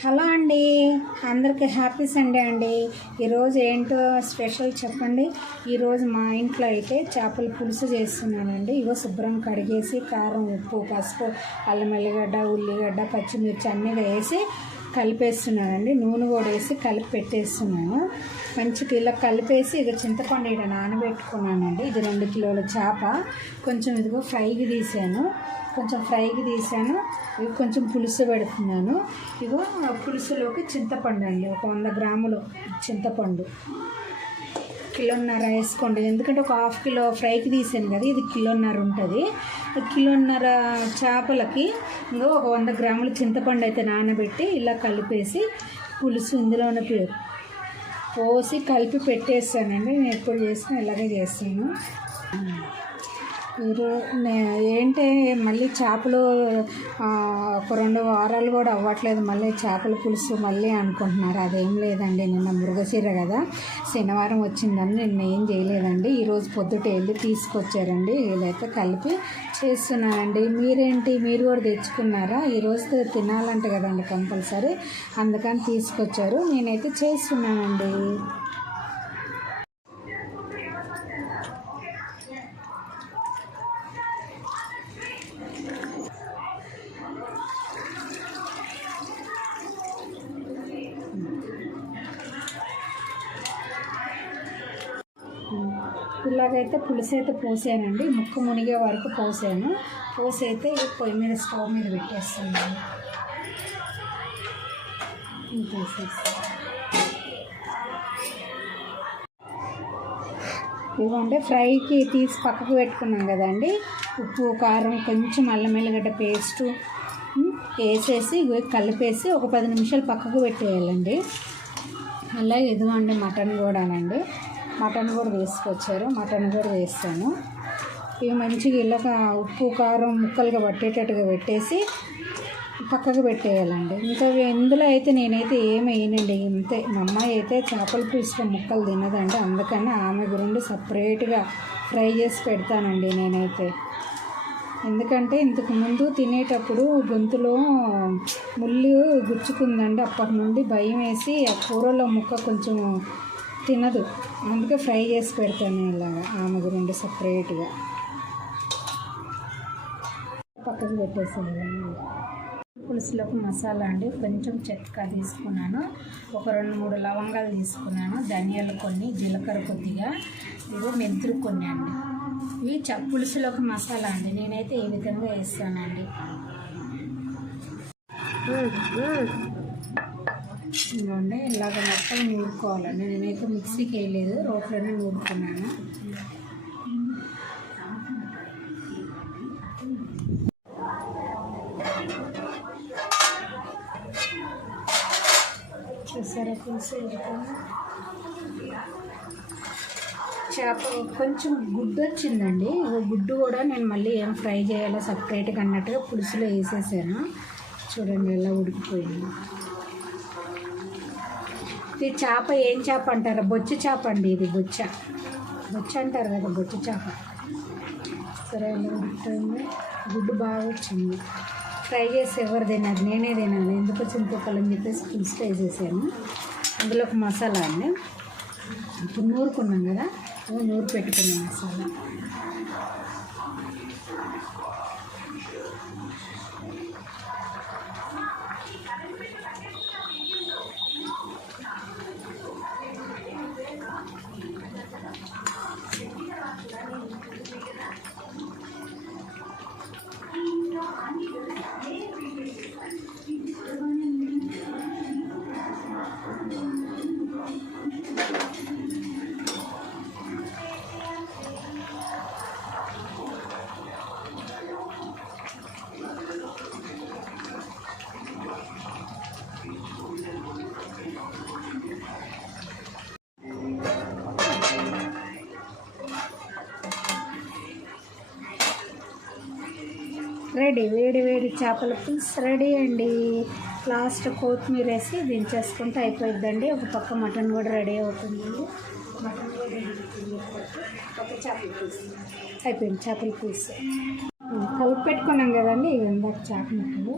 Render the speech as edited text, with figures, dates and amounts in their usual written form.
Hello అండి, అందరికీ happy Sunday అండి. ఈరోజు ఏంటో స్పెషల్ చెప్పండి. ఈరోజు మా ఇంట్లో అయితే చేపల పులుసు చేస్తున్నానండి. ఇగో శుభ్రం కడిగేసి కారం, ఉప్పు, పసుపు, అల్లం ఎల్లిగడ్డ, ఉల్లిగడ్డ, పచ్చిమిర్చి అన్నీ వేసి కలిపేస్తున్నానండి. నూనె కూడా వేసి కలిపి పెట్టేస్తున్నాను. మంచిగా ఇలా కలిపేసి ఇది చింతపండు ఇక్కడ నానబెట్టుకున్నానండి. ఇది 2 కిలోల చేప. కొంచెం ఇదిగో ఫ్రైకి తీసాను, ఇవి కొంచెం పులుసు పెడుతున్నాను. ఇగో పులుసులోకి చింతపండు అండి, ఒక 100 గ్రాములు చింతపండు, 1.5 కిలో వేసుకోండి. ఎందుకంటే ఒక 1/2 కిలో ఫ్రైకి తీసాను కదా, ఇది 1.5 కిలో ఉంటుంది. 1.5 కిలో చేపలకి ఇంకో ఒక 100 గ్రాములు చింతపండు అయితే నానబెట్టి ఇలా కలిపేసి పులుసు ఇందులోనే పోసి కలిపి పెట్టేస్తానండి. నేను ఎప్పుడు చేసినా ఇలాగే చేస్తాను. మీరు ఏంటి మళ్ళీ చేపలు ఒక 2 వారాలు కూడా అవ్వట్లేదు, మళ్ళీ చేపల పులుసు మళ్ళీ అనుకుంటున్నారు. అదేం లేదండి, నిన్న మృగశిర కదా, శనివారం వచ్చిందని నిన్న ఏం చేయలేదండి. ఈరోజు పొద్దుట వెళ్ళి తీసుకొచ్చారండి. వీళ్ళైతే కలిపి చేస్తున్నానండి. మీరేంటి, మీరు కూడా తెచ్చుకున్నారా? ఈరోజు తినాలంటే కదండి కంపల్సరీ, అందుకని తీసుకొచ్చారు. నేనైతే చేస్తున్నానండి. ఇలాగైతే పులుసు అయితే పోసానండి, ముక్కు మునిగే వరకు పోసాను. పోసి అయితే పొయ్యి మీద స్టవ్ మీద పెట్టేస్తున్నాను. ఇవ్వండి, ఫ్రైకి తీసి పక్కకు పెట్టుకున్నాం కదండి. ఉప్పు, కారం, కొంచెం అల్లం ఎల్లిగడ్డ పేస్టు వేసేసి కలిపేసి ఒక 10 నిమిషాలు పక్కకు పెట్టేయాలండి. అలాగే ఇదిగోండి మటన్ కూడా వేసుకొచ్చారు, మటన్ కూడా వేస్తాను. ఇవి మంచిగా ఇలాగ ఉప్పు, కారం ముక్కలుగా పట్టేటట్టుగా పెట్టేసి పక్కకు పెట్టేయాలండి. ఇంకా ఇందులో అయితే నేనైతే ఏమి వేయనండి, ఇంతే. మా అమ్మాయి అయితే చేపల పులుసులో ముక్కలు తినదండి, అందుకని ఆమె గురించి సపరేట్గా ఫ్రై చేసి పెడతానండి నేనైతే. ఎందుకంటే ఇంతకుముందు తినేటప్పుడు గొంతులో ముళ్ళు గుచ్చుకుందండి, అప్పటి నుండి భయం వేసి ఆ కూరలో ముక్క కొంచెం తినదు, అందుకే ఫ్రై చేసి పెడతాను ఇలాగా ఆమె గురించి సపరేట్గా. పక్కకు పెట్టేసేయాలండి. పులుసులోకి మసాలా అండి, కొంచెం చెక్క తీసుకున్నాను, ఒక 2-3 లవంగాలు తీసుకున్నాను, ధనియాలు కొన్ని, జీలకర్ర కొద్దిగా, ఇవి మెంతులు కొన్ని అండి. ఇవి పులుసులోకి మసాలా అండి, నేనైతే ఈ విధంగా వేస్తానండి. ఇవ్వండి, ఇలాగ మొత్తం నూరుకోవాలండి. నేనైతే మిక్సీకి వేయలేదు, రోట్లోనే నూరుకున్నాను. చూసారా పులుసు చేప కొంచెం గుడ్డు వచ్చిందండి. గుడ్డు కూడా నేను మళ్ళీ ఏం ఫ్రై చేయాలో సపరేట్గా అన్నట్టుగా పులుసులో వేసేసాను. చూడండి ఎలా ఉడికిపోయింది. ఇది చేప ఏం చేప అంటారు? బొచ్చు చేప అండి, ఇది బొచ్చ అంటారు కదా, బొచ్చు చేప. సరే ఎలా ఉడికిపోయింది, గుడ్డు బాగా వచ్చింది. ఫ్రై చేసి ఎవరు తినాలి, నేనే తినాలి, ఎందుకు చింతపల్లని చెప్పేసి పులుసు వేసేసాను. అందులో ఒక మసాలా అండి, ఇప్పుడు నూరుకున్నాం కదా, నూరు పెట్టుకున్నాం మసాలా. రెడీ, వేడి చేపల పులుసు రెడీ అండి. లాస్ట్ కొత్తిమీర వేసి దించేసుకుంటే అయిపోయిద్దండి. ఒక పక్క మటన్ కూడా రెడీ అవుతుందండి. మటన్ కూడా రెడీ అవుతుంది. ఒక చేపల పులుసు అయిపోయింది. చేపల పులుసు కలిపి పెట్టుకున్నాం కదండి, ఇందాక చేప ముక్కలు